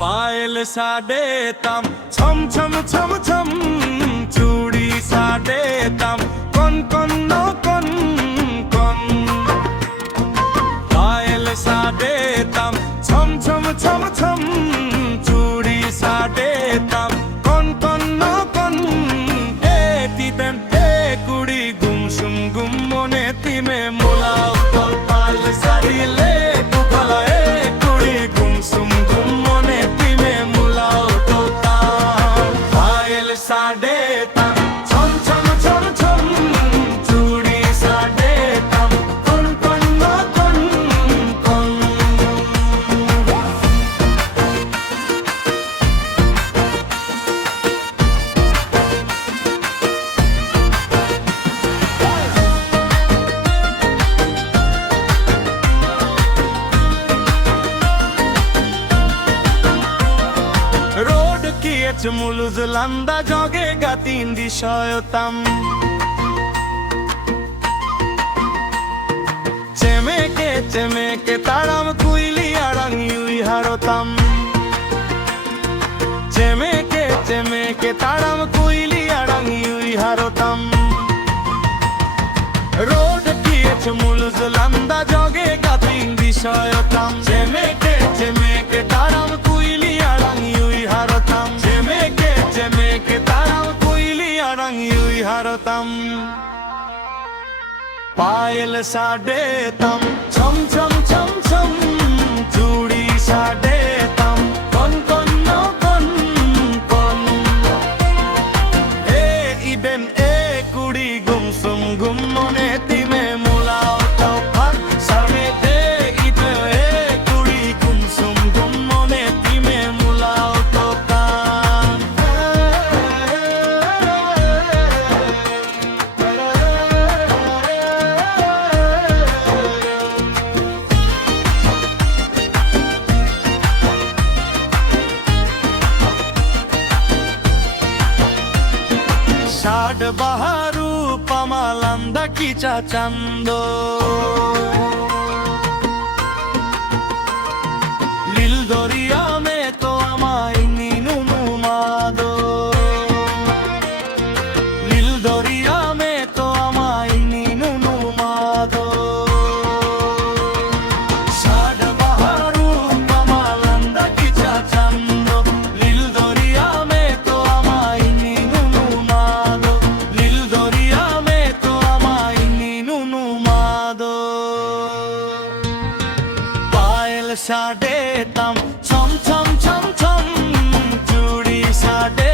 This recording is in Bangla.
पायल साडे तम छम छम छम छम चूड़ी साडे तम कन कन नो कन कन पायल साडे तम छम छम छम छम चूड़ी साडे तम कन कन नो कन ए तीतन ए कुड़ी गुमसुम गुम मोने तिमे मुलाव तल पाल साड़ी ले कुफला ए कुड़ी गुमसुम गुम मोने तिमे मुलाव तो ताल पायल साडे तम छम छम छम छम चूड़ी साडे तम कन कन नो कन कन रोड किएच मुलुज लंदा जगेगा तीन दिशयतम চেমেকে তারাম কুইলি আরাঙ্গিউই হারতাম চেমেকে তারাম কুইলি আরাঙ্গিউই হারতাম रोड किएच मुलुज लंदा जगेगा तीन दिशयतम চেমেকে তারাম কুইলি আরাঙ্গিউই হারতাম চেমেকে তারাম কুইলি আরাঙ্গিউই হারতাম पायल साडे तम छम छम छम छम चूड़ी साडे तम कन कन नो कन कन ए इबेन ए कुड़ी गुमसुम गुम मोने तिमे मुलाव तो फक सामे दे इते ए कुड़ी गुमसुम गुम मोने तिमे मुलाव तो कान षाड बहारू पमालंदा कीचा चंदो लील दरिया में तो अमाई नीनू नुमादो लील दरिया में तो अमाई नीनू नुमादो षाड बहारू पमालंदा कीचा चंदो लील दरिया में तो अमाई नीनू नुमादो लील दरिया में तो अमाई नीनू नुमादो पायल साडे तम छम छम छम छम चूड़ी साडे